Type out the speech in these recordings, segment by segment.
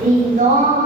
Ding dong,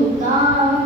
God.